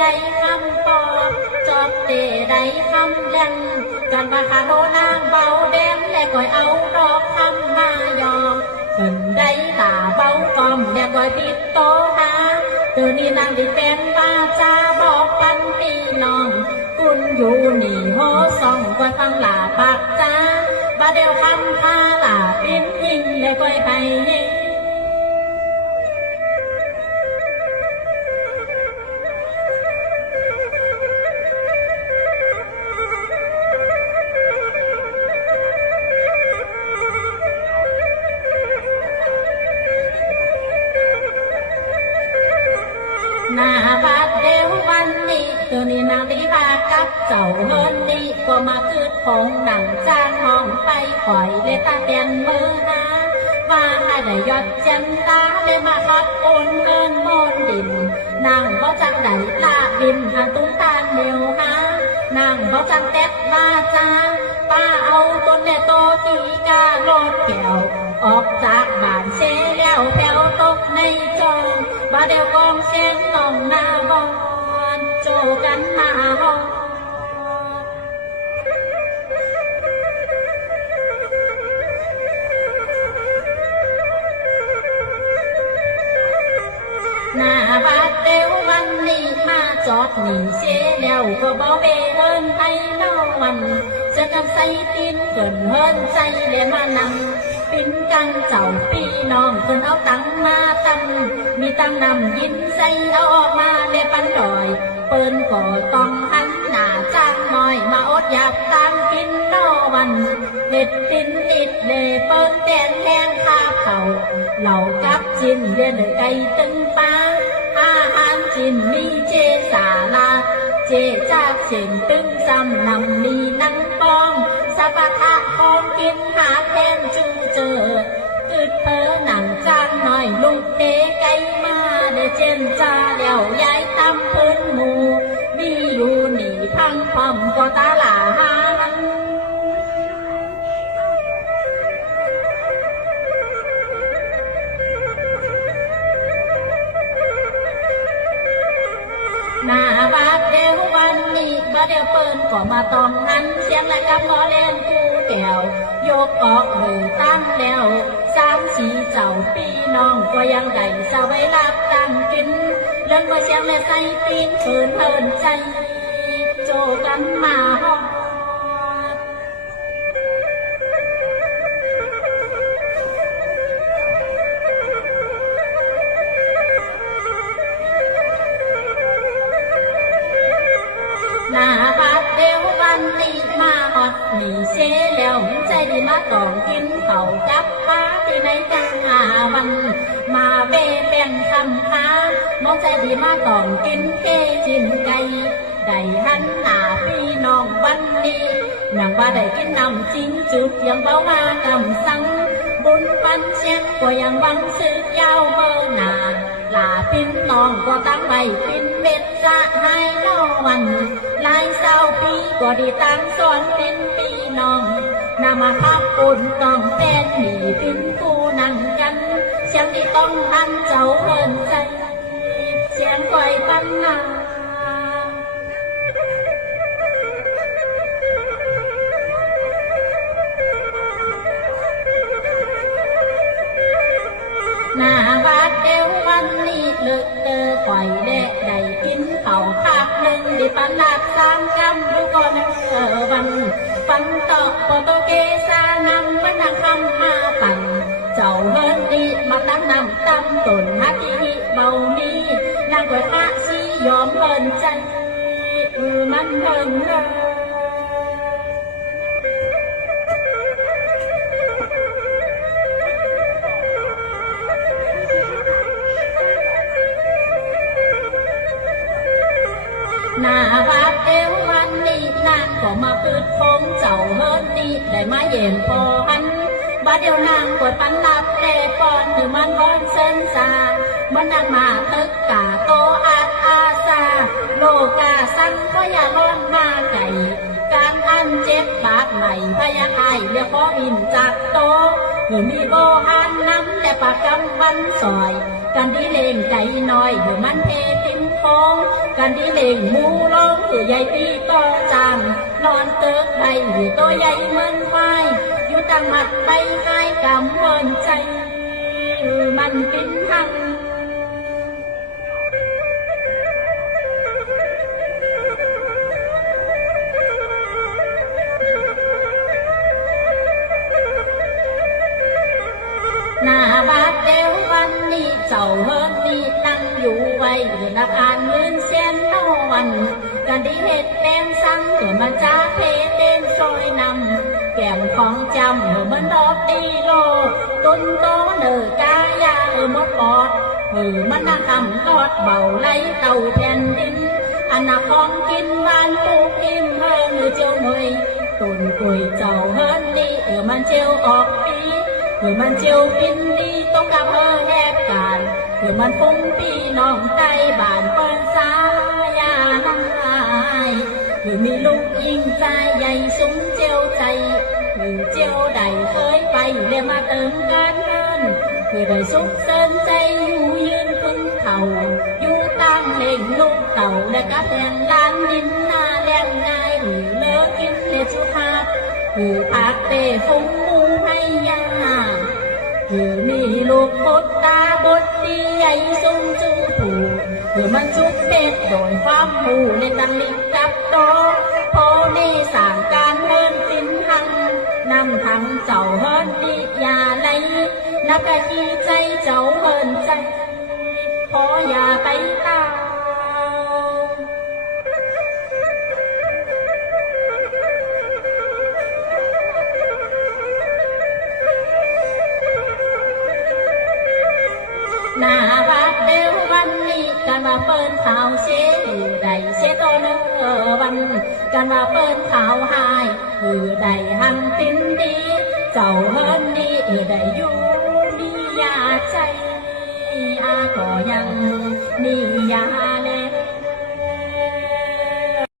ได้คำปอจอบเตได้คำแดงกันมาคาโดนางเบาแดงและก่อยเอาดอกคำมายอมขึ้นได้ตาเบากอมและก่อยปิดโตหาตัวนี้นางได้เป็นว่าจาบอกปันปีน้องคุณอยู่นี่โหสองก็ฟังหลาปากจ้าบาเดียวคำพาหลาปิ้นหิงและก่อยไป นี้นากับเจ้าเฮินนี่ก็มาคืดของหนังจางห้องไปคอยเลยตาเตียนมือนาว่าให้ได้ยอดจันตาเลยมาคัดโอนเงินบนดินนางบ่จังได้ลาบินหาตุ้งตาเดียวหานางบ่จังแตกมาจ้าป้าเอาต้นแม่โตตีกาโลดแก้วออกจากบ้านเสียแล้วแผ่วตกในจอมบาเดียวกองเสียงน้องนาบ มาจอบหนีเสียแล้วก็บ่เวเอินให้น้องวันจะนำใส่ตีนเกินเฮินใจเรียนมานั่งเป็นกังเจ้าพี่น้องเพิ่นเอาตังมาตั้ง เจจากเสียงตึงซ้ำนำมีนังปองสัพพะของกินหาแทนจูเจอตึดเพอหนังจางหน่อยลูกเตะไกมาเดเจนจ้าแล้วย้ายตำพื้นหมูมีอยู่หนีพังพร้อมก็ตาหลา เดียวเปิ้นก็มาตองนั้นเสียงและกับล้อเล่นกูแก้วยกออกมือตั้งแล้วสามสีเจ้าปีน้องก็ยังได้สบายรับตั้งกินเรื่องว่าเสียงและใส่ปีนเพิ่นเพิ่นใจโจกันมาห้อง ใจดีมาตองกินเขาวกับป้าที่ไหนจังหาวัน มาเวเป็นคำค้ามองใจดีมาตองกินเกจินไก่ได้หันหน้าพี่น้องวันนี้นางว่าได้กินนำจริงจุดยังเบามากำสังบุญปันเชียงก็ยังหวังซื้อยาวเบอร์นาลาปิ้นน้องก็ตั้งไว้ปิ้นเม็ดจะให้นอวัน หลายเศร้าปีก็ไดีตั้งสอนเป็นปีน้องนามาพักอุ่นต้องเป็นหนีปิ้นคู่นั่งกันเสียงที่ต้องหันเจ้าเฮินใจเสียงไก่ปันนา ปันลาดสามกำดูก่อนเออวังฟันตอกโปโตเกสานำมันนคำมาปันเจ้าเฮินดีมาตั้งนำตั้มตนฮักอีเบามีนางกวยพระสียอมเฮินใจเออมันเฮินเลย หน้าบาดเอววันนี้นางก็มาปืดโคงเจ้าเฮินนี่ได้มาเย็นพอหันบาดเดียวนางกดปันลับแต่ก่อนคือมันร้อนเส้นสามันนางมาตึกกาโตอาดอาซาโลกาสังก็อย่าร้อนมาไก่การอันเจ็บบาดใหม่พยาไอเรียกขออินจากโตคือมีโบหันน้ำแต่ปากกำวันซอย กันดีเลงใจน้อยเดี๋ยวมัน องกันที่เล่งมูลองคือใหญ่ปีต่อจานนอนเติกใบอยู่ตัวใว้อยู่นับอ่านเงินเสียนเท่าวันกันดีเหตุเป็นสังเถือมันจ้าเพเต้นซอยนำแก้มของจำเออมันดอกดีโลตุนโตเนอกายาเออมดปอดเออมันนั่งคำกอดเบาไหลเต่าแผ่นดินอันนักของกินบ้านปูกอิ่มเฮิงเออเจียวหน่อยตุนกุยเจ้าเฮิรนี่เออมันเจียวออกปีคือมันเจียวปินดีต้องกับเฮอแหกการ คือมันฟุ้งปีน้องใจบานเปิ้นสายาน้ำลายคือมีลูกยิงใจใหญ่สูงเจียวใจคือเจียวใดเคยไปเรียมาเติมการเงินคือได้สุขเสินใจอยู่ยืนพึ่งเขาอยู่ตั้งเล่งลูกเต่าและกับเพื่อนล้านดินหน้าแรงง่ายหรือเลิกกินเนสุภาพคือพักเตะฟุ้งมูให้ยาคือมีลูกพดตาบด ดีใหญ่สูงจูผูคือมันชุดเป็ดโดนความหูในตังลิงกับโตพอนี่สั่งก กันว่าเปิ้นข่าวเชอยู่ใดเชตโตเนอวันกันว่าเปิ้นข่